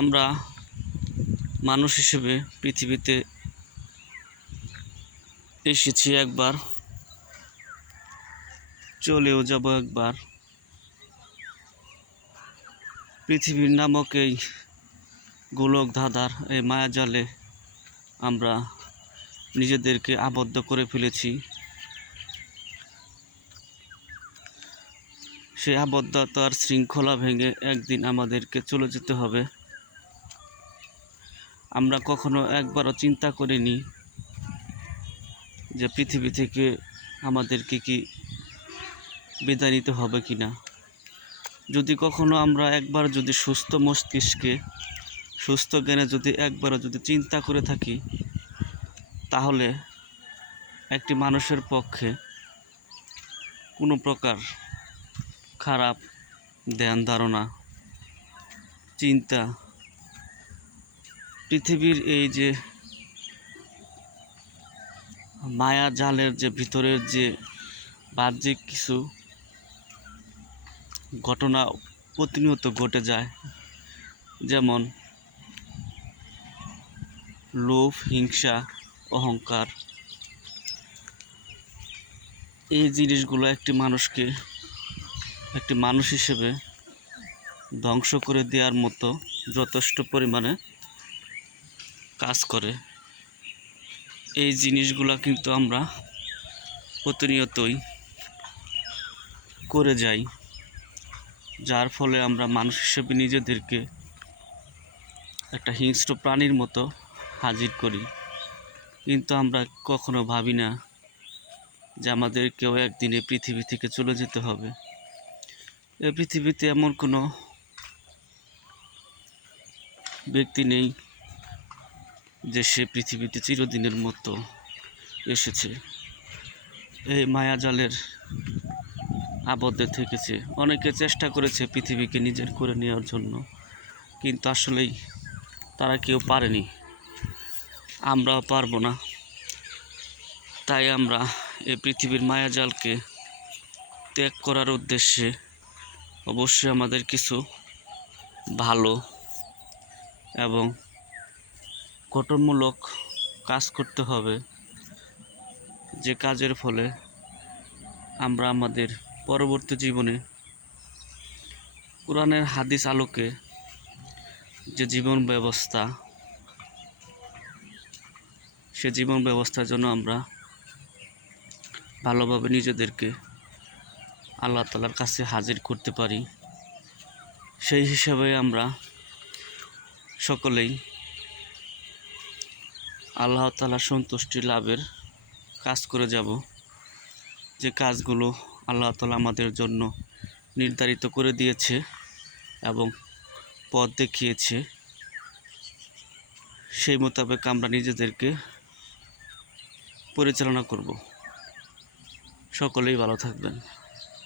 আমরা মানুষ হিসেবে পৃথিবীতে এসেছি একবার, চলেও যাব একবার। পৃথিবীর নামক এই গোলক ধাঁধার, এই মায়াজালে আমরা নিজেদেরকে আবদ্ধ করে ফেলেছি। সেই আবদ্ধতার শৃঙ্খলা ভেঙে একদিন আমাদেরকে চলে যেতে হবে। আমরা কখনো একবারও চিন্তা করিনি যে পৃথিবী থেকে আমাদেরকে কি বিদায় নিতে হবে কি না। যদি কখনো আমরা একবার যদি সুস্থ মস্তিষ্কে, সুস্থ জ্ঞানে যদি একবারও যদি চিন্তা করে থাকি, তাহলে একটি মানুষের পক্ষে কোনো প্রকার খারাপ ধ্যান, ধারণা, চিন্তা পৃথিবীর এই যে মায়া জালের যে ভিতরের যে বাহ্যিক কিছু ঘটনা প্রতিনিয়ত ঘটে যায়, যেমন লোভ, হিংসা, অহংকার, এই জিনিসগুলো একটি মানুষকে, একটি মানুষ হিসেবে ধ্বংস করে দেওয়ার মতো যথেষ্ট পরিমাণে কাজ করে। এই জিনিসগুলো কিন্তু আমরা প্রতিনিয়তই করে যাই। যার ফলে আমরা মানুষ হিসেবে নিজেদেরকে একটা হিংস্র প্রাণীর মতো হাজির করি। কিন্তু আমরা কখনো ভাবি না যে আমাদেরকেও একদিনে পৃথিবী থেকে চলে যেতে হবে। এই পৃথিবীতে এমন কোনো ব্যক্তি নেই যে সে পৃথিবীতে চিরদিনের মতো এসেছে। এই মায়াজালের আবদ্ধে থেকেছে। অনেকে চেষ্টা করেছে পৃথিবীকে নিজের করে নেওয়ার জন্য, কিন্তু আসলেই তারা কেউ পারেনি। আমরাও পারব না। তাই আমরা এই পৃথিবীর মায়াজালকে ত্যাগ করার উদ্দেশ্যে অবশ্যই আমাদের কিছু ভালো এবং গঠনমূলক কাজ করতে হবে যে কাজের ফলে আমরা আমাদের পরবর্তী জীবনে কোরআনের হাদিস আলোকে যে জীবন ব্যবস্থা, সে জীবন ব্যবস্থার জন্য আমরা ভালোভাবে নিজেদেরকে আল্লাহ তালার কাছে হাজির করতে পারি। সেই হিসাবে আমরা সকলেই আল্লাহ তালার সন্তুষ্টি লাভের কাজ করে যাব। যে কাজগুলো আল্লাহ তালা আমাদের জন্য নির্ধারিত করে দিয়েছে এবং পথ দেখিয়েছে, সেই মোতাবেক আমরা নিজেদেরকে পরিচালনা করব। সকলেই ভালো থাকবেন।